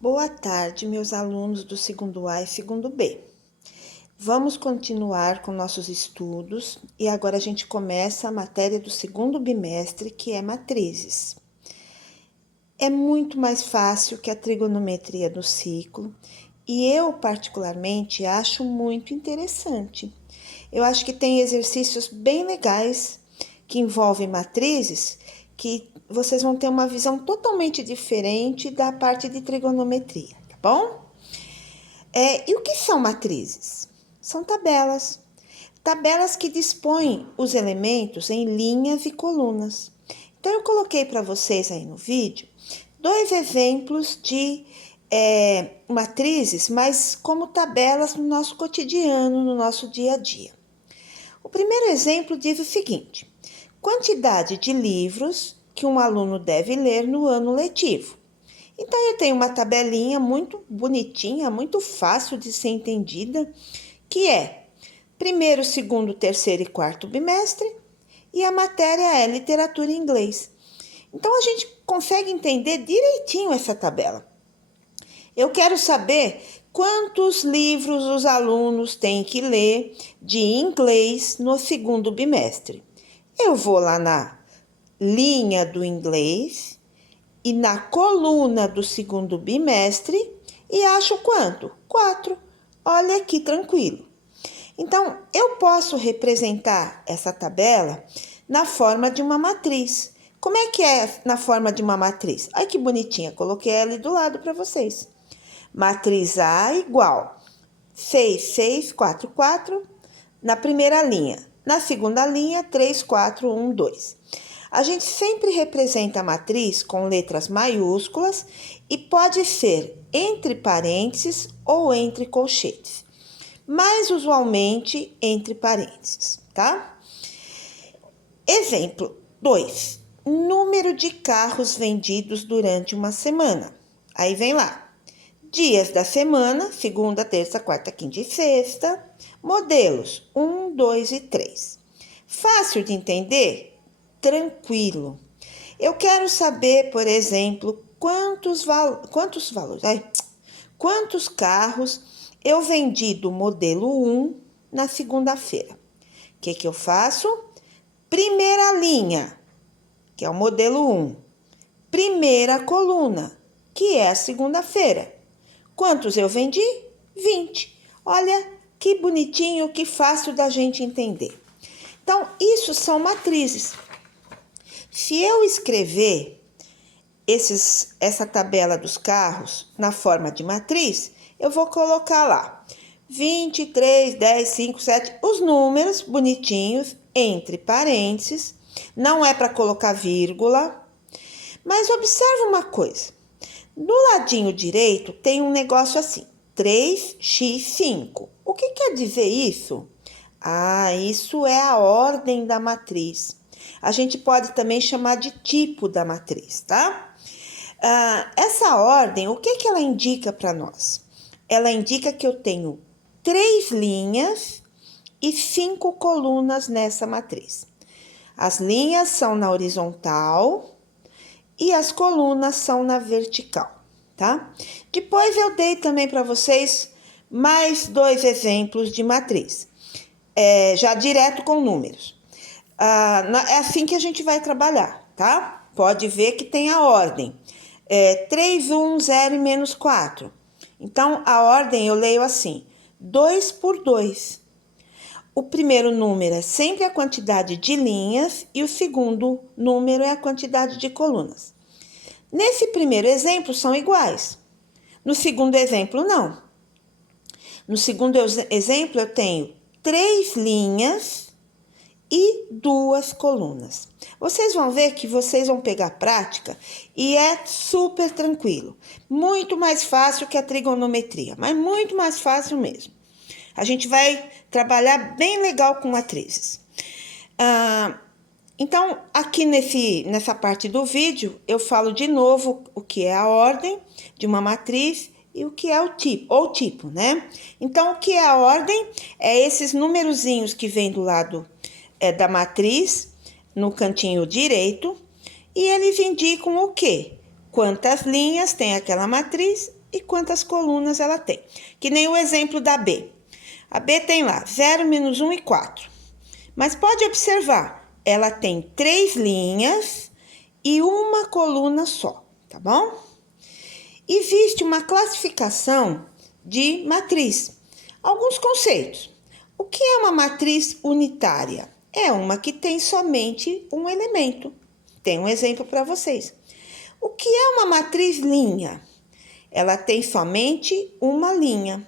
Boa tarde, meus alunos do segundo A e segundo B. Vamos continuar com nossos estudos e agora a gente começa a matéria do segundo bimestre, que é matrizes. É muito mais fácil que a trigonometria do ciclo e eu, particularmente, acho muito interessante. Eu acho que tem exercícios bem legais que envolvem matrizes que vocês vão ter uma visão totalmente diferente da parte de trigonometria, tá bom? E o que são matrizes? São tabelas. Tabelas que dispõem os elementos em linhas e colunas. Então, eu coloquei para vocês aí no vídeo dois exemplos de matrizes, mas como tabelas no nosso cotidiano, no nosso dia a dia. O primeiro exemplo diz o seguinte: quantidade de livros que um aluno deve ler no ano letivo. Então, eu tenho uma tabelinha muito bonitinha, muito fácil de ser entendida, que é primeiro, segundo, terceiro e quarto bimestre, e a matéria é literatura em inglês. Então, a gente consegue entender direitinho essa tabela. Eu quero saber quantos livros os alunos têm que ler de inglês no segundo bimestre. Eu vou lá na linha do inglês e na coluna do segundo bimestre e acho quanto? 4. Olha que tranquilo. Então, eu posso representar essa tabela na forma de uma matriz. Como é que é na forma de uma matriz? Ai, que bonitinha, coloquei ela ali do lado para vocês. Matriz A igual 6, 6, 4, 4 na primeira linha. Na segunda linha, 3, 4, 1, 2. A gente sempre representa a matriz com letras maiúsculas e pode ser entre parênteses ou entre colchetes, mais usualmente entre parênteses, tá? Exemplo 2. Número de carros vendidos durante uma semana. Aí vem lá. Dias da semana, segunda, terça, quarta, quinta e sexta. Modelos 1, 2 e 3. Fácil de entender? Tranquilo. Eu quero saber, por exemplo, quantos carros eu vendi do modelo 1 na segunda-feira. O que eu faço? Primeira linha, que é o modelo 1. Primeira coluna, que é a segunda-feira. Quantos eu vendi? 20. Olha que bonitinho, que fácil da gente entender. Então, isso são matrizes. Se eu escrever essa tabela dos carros na forma de matriz, eu vou colocar lá 23, 10, 5, 7, os números bonitinhos, entre parênteses. Não é para colocar vírgula. Mas observa uma coisa. Do ladinho direito tem um negócio assim, 3x5. O que quer dizer isso? Isso é a ordem da matriz. A gente pode também chamar de tipo da matriz, tá? Essa ordem, o que ela indica para nós? Ela indica que eu tenho 3 linhas e 5 colunas nessa matriz. As linhas são na horizontal e as colunas são na vertical, tá? Depois eu dei também para vocês mais 2 exemplos de matriz, já direto com números. É assim que a gente vai trabalhar, tá? Pode ver que tem a ordem. 3, 1, 0 e menos 4. Então, a ordem eu leio assim, 2 por 2. O primeiro número é sempre a quantidade de linhas e o segundo número é a quantidade de colunas. Nesse primeiro exemplo, são iguais. No segundo exemplo, não. No segundo exemplo, eu tenho 3 linhas e 2 colunas. Vocês vão ver que vocês vão pegar prática e é super tranquilo. Muito mais fácil que a trigonometria, mas muito mais fácil mesmo. A gente vai trabalhar bem legal com matrizes. Então, aqui nessa parte do vídeo, eu falo de novo o que é a ordem de uma matriz e o que é o tipo, ou tipo, né? Então, o que é a ordem? É esses numerozinhos que vem do lado da matriz, no cantinho direito, e eles indicam o quê? Quantas linhas tem aquela matriz e quantas colunas ela tem. Que nem o exemplo da B. A B tem lá 0, menos 1 e 4. Mas pode observar, ela tem 3 linhas e uma coluna só, tá bom? Existe uma classificação de matriz. Alguns conceitos. O que é uma matriz unitária? É uma que tem somente um elemento. Tem um exemplo para vocês. O que é uma matriz linha? Ela tem somente uma linha.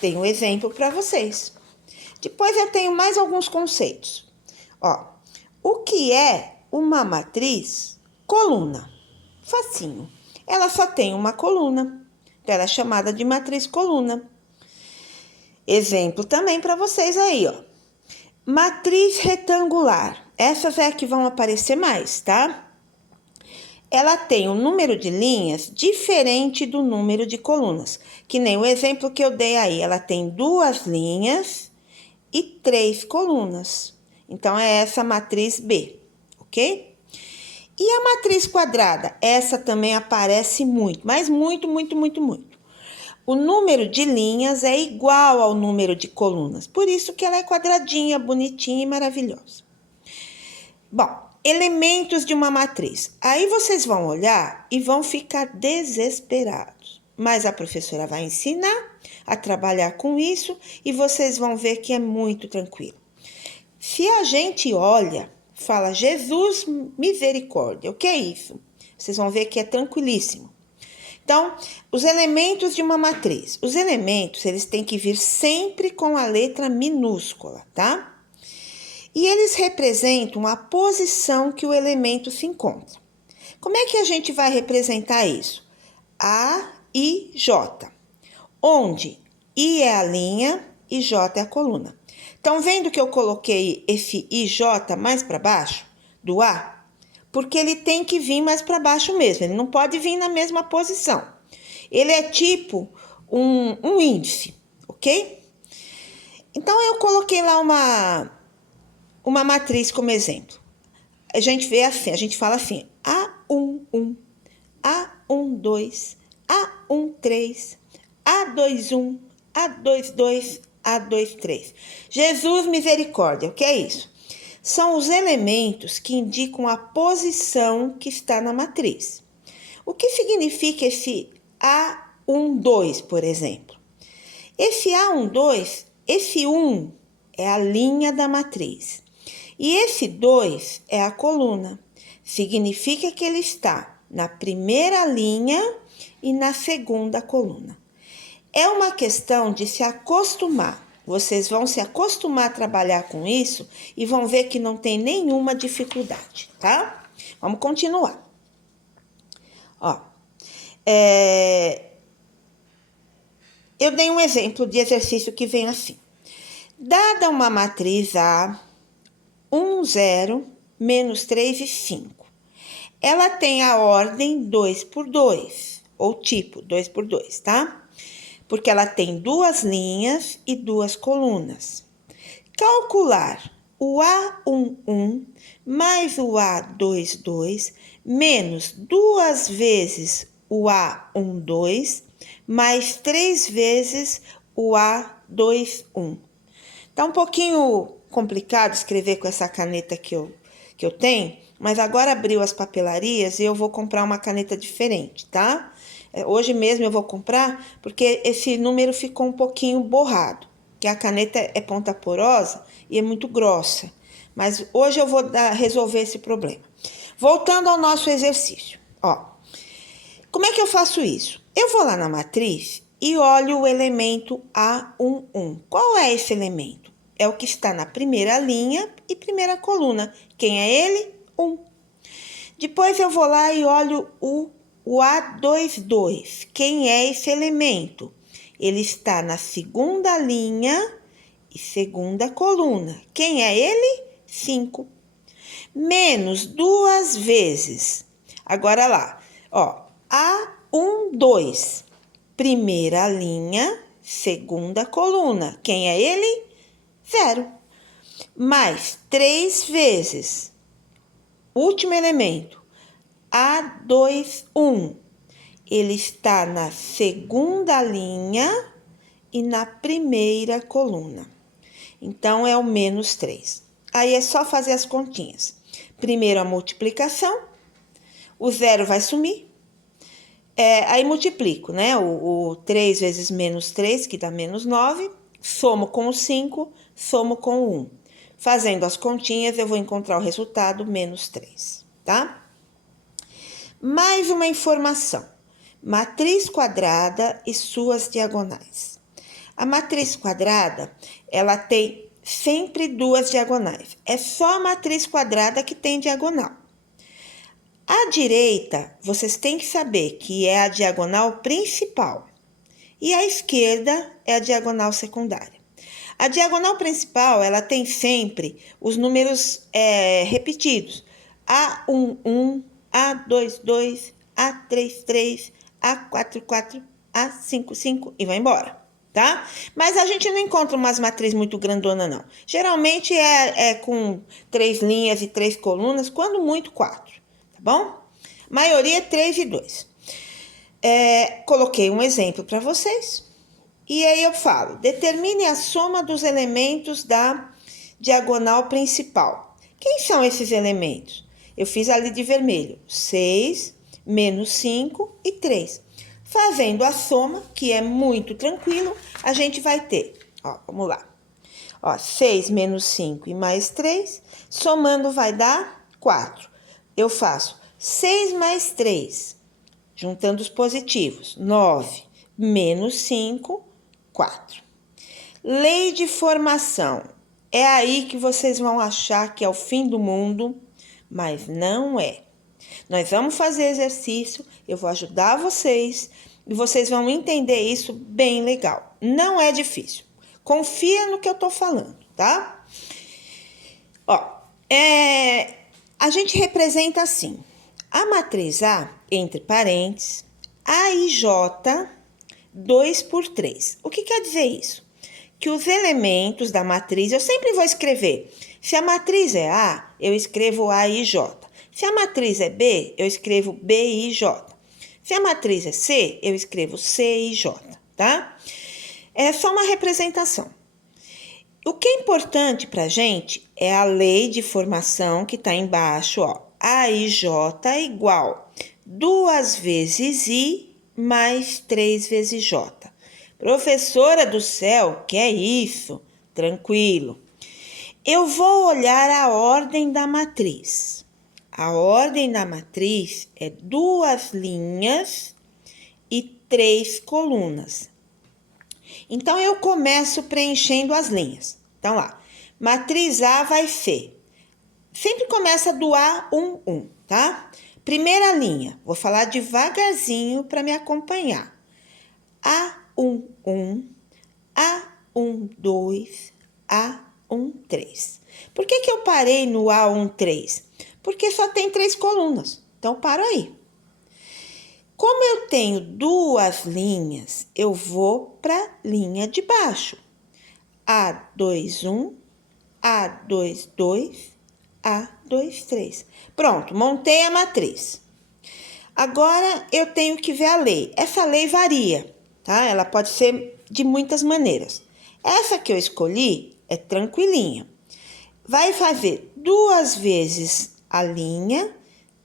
Tem um exemplo para vocês. Depois eu tenho mais alguns conceitos. Ó, o que é uma matriz coluna? Facinho. Ela só tem uma coluna. Então, ela é chamada de matriz coluna. Exemplo também para vocês aí, ó. Matriz retangular. Essas é a que vão aparecer mais, tá? Ela tem um número de linhas diferente do número de colunas. Que nem o exemplo que eu dei aí. Ela tem 2 linhas e 3 colunas. Então, é essa matriz B, ok? E a matriz quadrada? Essa também aparece muito, mas muito. O número de linhas é igual ao número de colunas, por isso que ela é quadradinha, bonitinha e maravilhosa. Bom, elementos de uma matriz. Aí vocês vão olhar e vão ficar desesperados, mas a professora vai ensinar a trabalhar com isso e vocês vão ver que é muito tranquilo. Se a gente olha, fala, Jesus, misericórdia, o que é isso? Vocês vão ver que é tranquilíssimo. Então, os elementos de uma matriz. Os elementos, eles têm que vir sempre com a letra minúscula, tá? E eles representam a posição que o elemento se encontra. Como é que a gente vai representar isso? A, I, J. Onde I é a linha e J é a coluna. Estão vendo que eu coloquei esse IJ mais para baixo do A? Porque ele tem que vir mais para baixo mesmo, ele não pode vir na mesma posição. Ele é tipo um índice, ok? Então, eu coloquei lá uma matriz como exemplo. A gente vê assim, a gente fala assim, A11, A12, A13, A21, A22, A23. Jesus, misericórdia, o que é isso? São os elementos que indicam a posição que está na matriz. O que significa esse A12, por exemplo? Esse A12, esse 1 é a linha da matriz. E esse 2 é a coluna. Significa que ele está na primeira linha e na segunda coluna. É uma questão de se acostumar. Vocês vão se acostumar a trabalhar com isso e vão ver que não tem nenhuma dificuldade, tá? Vamos continuar. Ó, eu dei um exemplo de exercício que vem assim. Dada uma matriz A, 1, 0, menos 3 e 5. Ela tem a ordem 2 por 2, ou tipo 2 por 2, tá? Porque ela tem 2 linhas e 2 colunas. Calcular o A11 mais o A22 menos 2 vezes o A12 mais 3 vezes o A21. Tá um pouquinho complicado escrever com essa caneta que eu tenho, mas agora abriu as papelarias e eu vou comprar uma caneta diferente, tá? Hoje mesmo eu vou comprar, porque esse número ficou um pouquinho borrado, que a caneta é ponta porosa e é muito grossa. Mas hoje eu vou resolver esse problema. Voltando ao nosso exercício, ó. Como é que eu faço isso? Eu vou lá na matriz e olho o elemento A11. Qual é esse elemento? É o que está na primeira linha e primeira coluna. Quem é ele? 1. Depois eu vou lá e olho o A22. Quem é esse elemento? Ele está na segunda linha e segunda coluna. Quem é ele? 5. Menos 2 vezes. Agora lá, ó, A12. Primeira linha, segunda coluna. Quem é ele? 0. Mais 3 vezes. Último elemento. A21. ele está na segunda linha e na primeira coluna. Então, é o menos 3. Aí é só fazer as continhas. Primeiro a multiplicação, o zero vai sumir. Aí multiplico, né? O 3 vezes menos 3, que dá menos 9. Somo com o 5, somo com o 1. Fazendo as continhas, eu vou encontrar o resultado menos 3, tá? Mais uma informação. Matriz quadrada e suas diagonais. A matriz quadrada, ela tem sempre duas diagonais. É só a matriz quadrada que tem diagonal. À direita, vocês têm que saber que é a diagonal principal. E à esquerda é a diagonal secundária. A diagonal principal, ela tem sempre os números repetidos. A11, A22, A33, A44, A55 e vai embora, tá? Mas a gente não encontra umas matrizes muito grandona, não. Geralmente é com 3 linhas e 3 colunas, quando muito 4, tá bom? Maioria 3 e 2. Coloquei um exemplo para vocês. E aí eu falo, determine a soma dos elementos da diagonal principal. Quem são esses elementos? Eu fiz ali de vermelho, 6, menos 5 e 3. Fazendo a soma, que é muito tranquilo, a gente vai ter, ó, vamos lá. Ó, 6 menos 5 e mais 3, somando vai dar 4. Eu faço 6 mais 3, juntando os positivos, 9, menos 5, 4. Lei de formação. É aí que vocês vão achar que é o fim do mundo, mas não é. Nós vamos fazer exercício, eu vou ajudar vocês e vocês vão entender isso bem legal. Não é difícil. Confia no que eu tô falando, tá? Ó, a gente representa assim. A matriz A, entre parênteses, A e J, 2 por 3. O que quer dizer isso? Que os elementos da matriz, eu sempre vou escrever. Se a matriz é A, eu escrevo A e J. Se a matriz é B, eu escrevo B e J. Se a matriz é C, eu escrevo C e J, tá? É só uma representação. O que é importante pra gente é a lei de formação que tá embaixo, ó. A e J é igual 2 vezes I mais 3 vezes J. Professora do céu, que é isso? Tranquilo. Eu vou olhar a ordem da matriz. A ordem da matriz é 2 linhas e 3 colunas. Então, eu começo preenchendo as linhas. Então, lá, matriz A vai ser, sempre começa do A1, 1, tá? Primeira linha, vou falar devagarzinho para me acompanhar. A1, 1, A1, 2, A1, 3. Por que eu parei no A1, 3? Porque só tem 3 colunas, então paro aí. Como eu tenho 2 linhas, eu vou para a linha de baixo. A2, 1, A2, 2, A2, 3. Pronto, montei a matriz. Agora, eu tenho que ver a lei. Essa lei varia, tá? Ela pode ser de muitas maneiras. Essa que eu escolhi é tranquilinha. Vai fazer 2 vezes a linha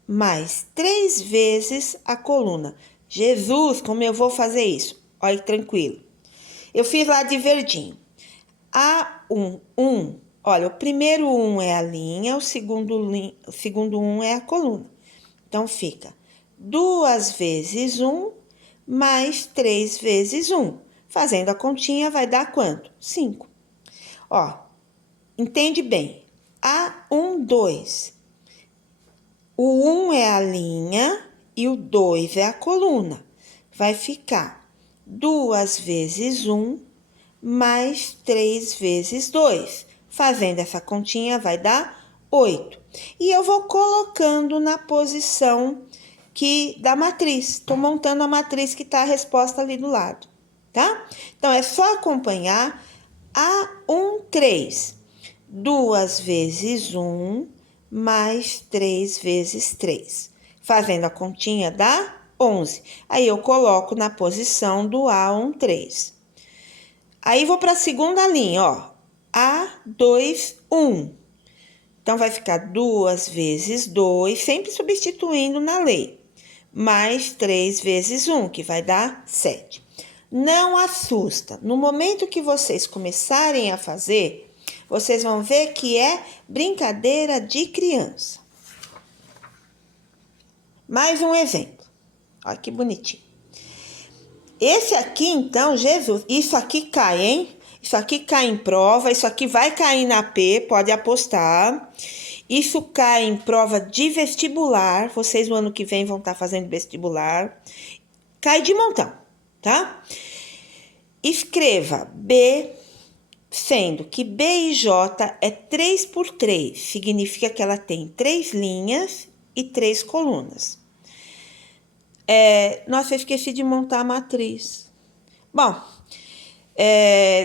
mais 3 vezes a coluna. Jesus, como eu vou fazer isso? Olha que tranquilo. Eu fiz lá de verdinho. A1, 1. Olha, o primeiro 1 é a linha, o segundo 1 é a coluna. Então, fica 2 vezes 1 mais 3 vezes 1. Fazendo a continha, vai dar quanto? 5. Ó, entende bem. A1, 2. O 1 é a linha e o 2 é a coluna. Vai ficar 2 vezes 1 mais 3 vezes 2. Fazendo essa continha, vai dar 8. E eu vou colocando na posição da matriz. Estou montando a matriz que está a resposta ali do lado, tá? Então, é só acompanhar A1, 3. 2 vezes 1 mais 3 vezes 3. Fazendo a continha dá 11. Aí eu coloco na posição do A13. Aí vou para a segunda linha, ó. A21. Então, vai ficar 2 vezes 2, sempre substituindo na lei. Mais 3 vezes 1, que vai dar 7. Não assusta. No momento que vocês começarem a fazer, vocês vão ver que é brincadeira de criança. Mais um exemplo. Olha que bonitinho. Esse aqui, então, Jesus, isso aqui cai, hein? Isso aqui cai em prova, isso aqui vai cair na P, pode apostar. Isso cai em prova de vestibular, vocês no ano que vem vão estar fazendo vestibular. Cai de montão, tá? Escreva B, sendo que B e J é 3 por 3, significa que ela tem 3 linhas e 3 colunas. Nossa, eu esqueci de montar a matriz. Bom,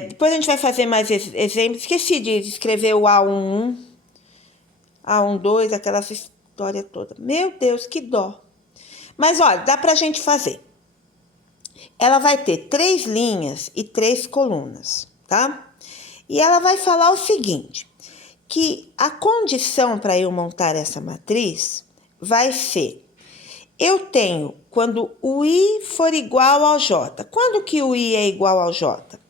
depois a gente vai fazer mais exemplos. Esqueci de escrever o A11, A12, aquela história toda. Meu Deus, que dó. Mas, olha, dá pra gente fazer. Ela vai ter 3 linhas e 3 colunas, tá? E ela vai falar o seguinte, que a condição para eu montar essa matriz vai ser... Eu tenho, quando o I for igual ao J. Quando que o I é igual ao J?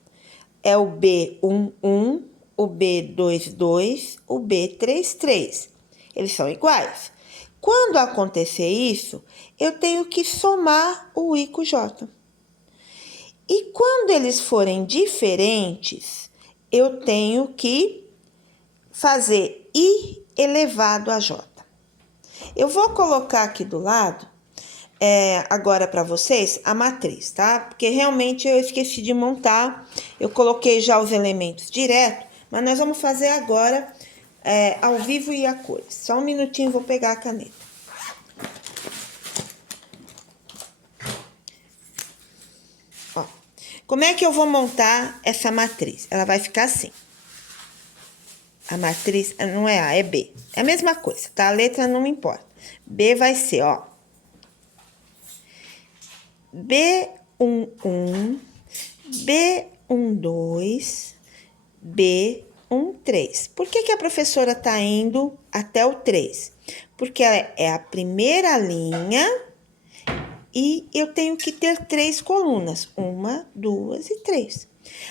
É o B11, o B22, o B33. Eles são iguais. Quando acontecer isso, eu tenho que somar o I com o J. E quando eles forem diferentes, eu tenho que fazer I elevado a J. Eu vou colocar aqui do lado, agora para vocês, a matriz, tá? Porque realmente eu esqueci de montar, eu coloquei já os elementos direto, mas nós vamos fazer agora ao vivo e a cores. Só um minutinho, vou pegar a caneta. Ó, como é que eu vou montar essa matriz? Ela vai ficar assim. A matriz não é A, é B. É a mesma coisa, tá? A letra não importa. B vai ser, ó. B11, B12, B13. Por que a professora tá indo até o 3? Porque é a primeira linha e eu tenho que ter 3 colunas. 1, 2 e 3.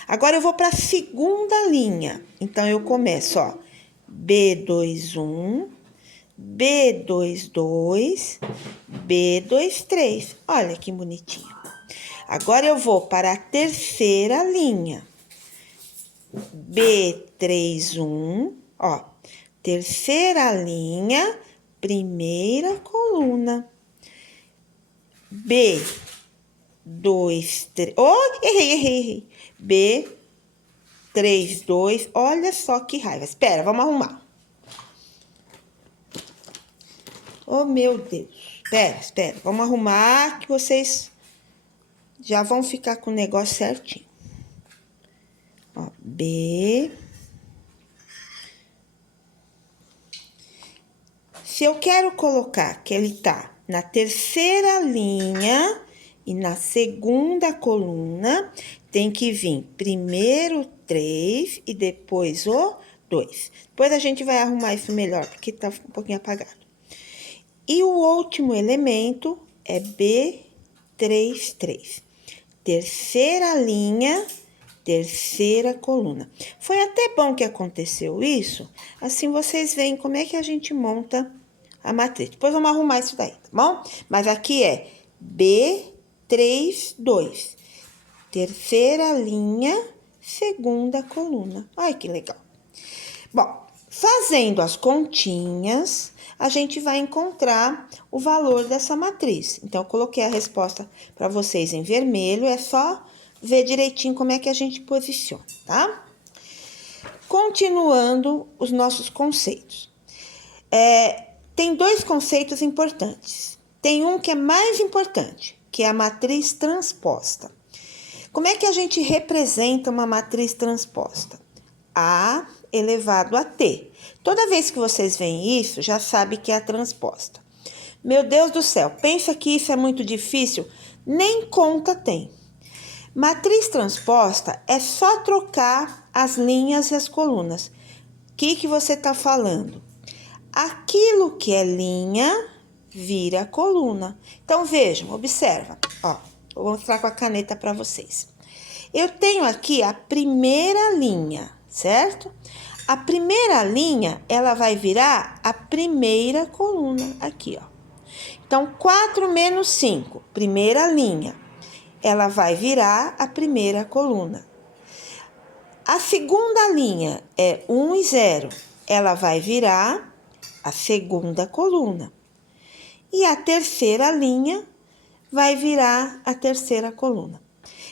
Agora, eu vou para a segunda linha. Então, eu começo, ó. B21, B22, B23. Olha que bonitinho. Agora, eu vou para a terceira linha. B31, ó. Terceira linha, primeira coluna. B2, 3. Oh, errei. B3, 2. Olha só que raiva. Espera, vamos arrumar. Oh, meu Deus. Espera. Vamos arrumar que vocês já vão ficar com o negócio certinho. Ó, B. Se eu quero colocar que ele tá na terceira linha e na segunda coluna, tem que vir primeiro 3 e depois o 2. Depois a gente vai arrumar isso melhor, porque tá um pouquinho apagado. E o último elemento é B33. Terceira linha, terceira coluna. Foi até bom que aconteceu isso, assim vocês veem como é que a gente monta a matriz. Depois vamos arrumar isso daí, tá bom? Mas aqui é B32. Terceira linha, segunda coluna. Olha que legal. Bom, fazendo as continhas, a gente vai encontrar o valor dessa matriz. Então, eu coloquei a resposta para vocês em vermelho, é só ver direitinho como é que a gente posiciona, tá? Continuando os nossos conceitos. Tem 2 conceitos importantes. Tem um que é mais importante, que é a matriz transposta. Como é que a gente representa uma matriz transposta? A elevado a T. Toda vez que vocês veem isso, já sabe que é a transposta. Meu Deus do céu, pensa que isso é muito difícil? Nem conta tem. Matriz transposta é só trocar as linhas e as colunas. O que você está falando? Aquilo que é linha vira coluna. Então, vejam, observa. Ó, vou mostrar com a caneta para vocês. Eu tenho aqui a primeira linha, certo? A primeira linha, ela vai virar a primeira coluna, aqui, ó. Então, 4 menos 5, primeira linha, ela vai virar a primeira coluna. A segunda linha é 1 e 0, ela vai virar a segunda coluna. E a terceira linha vai virar a terceira coluna.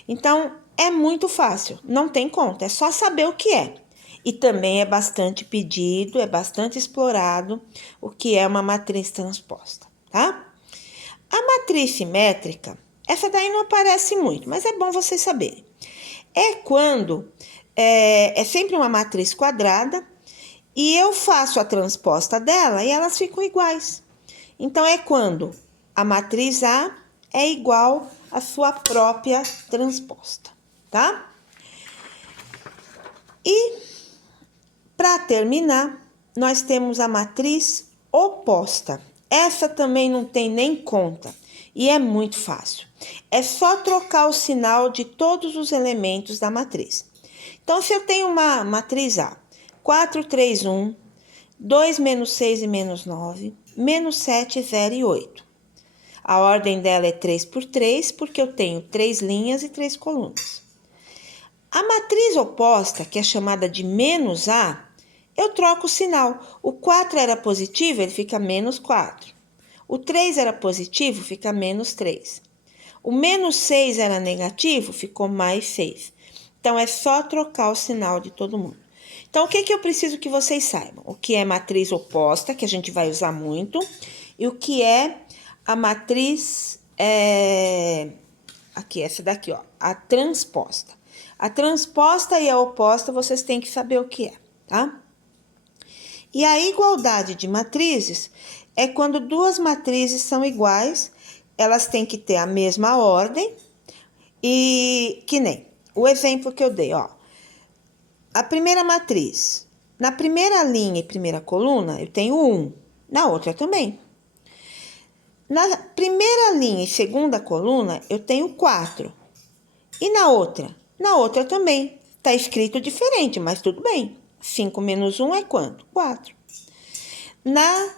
Então, é muito fácil, não tem conta, é só saber o que é. E também é bastante pedido, é bastante explorado o que é uma matriz transposta, tá? A matriz simétrica, essa daí não aparece muito, mas é bom vocês saberem. É quando é sempre uma matriz quadrada e eu faço a transposta dela e elas ficam iguais. Então, é quando a matriz A é igual à sua própria transposta, tá? E, para terminar, nós temos a matriz oposta. Essa também não tem nem conta e é muito fácil. É só trocar o sinal de todos os elementos da matriz. Então, se eu tenho uma matriz A, 4, 3, 1, 2 menos 6 e menos 9, menos 7, 0 e 8. A ordem dela é 3 por 3, porque eu tenho 3 linhas e 3 colunas. A matriz oposta, que é chamada de menos A, eu troco o sinal. O 4 era positivo, ele fica menos 4. O 3 era positivo, fica menos 3. O menos 6 era negativo, ficou mais 6. Então, é só trocar o sinal de todo mundo. Então, o que eu preciso que vocês saibam? O que é matriz oposta, que a gente vai usar muito, e o que é a matriz, aqui, essa daqui, ó, a transposta. A transposta e a oposta, vocês têm que saber o que é, tá? E a igualdade de matrizes é quando duas matrizes são iguais, elas têm que ter a mesma ordem, e que nem o exemplo que eu dei, ó. A primeira matriz, na primeira linha e primeira coluna, eu tenho 1, na outra também. Na primeira linha e segunda coluna, eu tenho 4. E na outra também. Tá escrito diferente, mas tudo bem. 5 menos 1 é quanto? 4. Na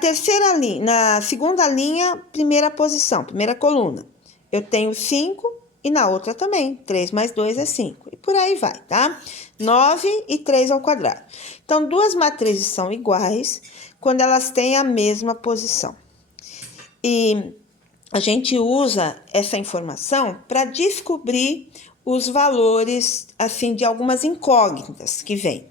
terceira linha, na segunda linha, primeira posição, primeira coluna, eu tenho 5 e na outra também. 3 mais 2 é 5. E por aí vai, tá? 9 e 3 ao quadrado. Então, duas matrizes são iguais quando elas têm a mesma posição. E a gente usa essa informação para descobrir os valores, assim, de algumas incógnitas que vêm.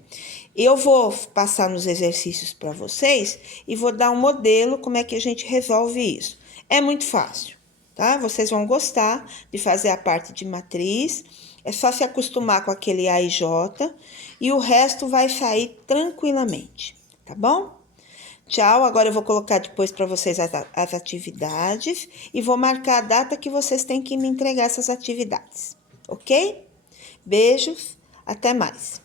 Eu vou passar nos exercícios para vocês e vou dar um modelo como é que a gente resolve isso. É muito fácil, tá? Vocês vão gostar de fazer a parte de matriz. É só se acostumar com aquele A e J e o resto vai sair tranquilamente, tá bom? Tchau, agora eu vou colocar depois para vocês as atividades e vou marcar a data que vocês têm que me entregar essas atividades, ok? Beijos, até mais.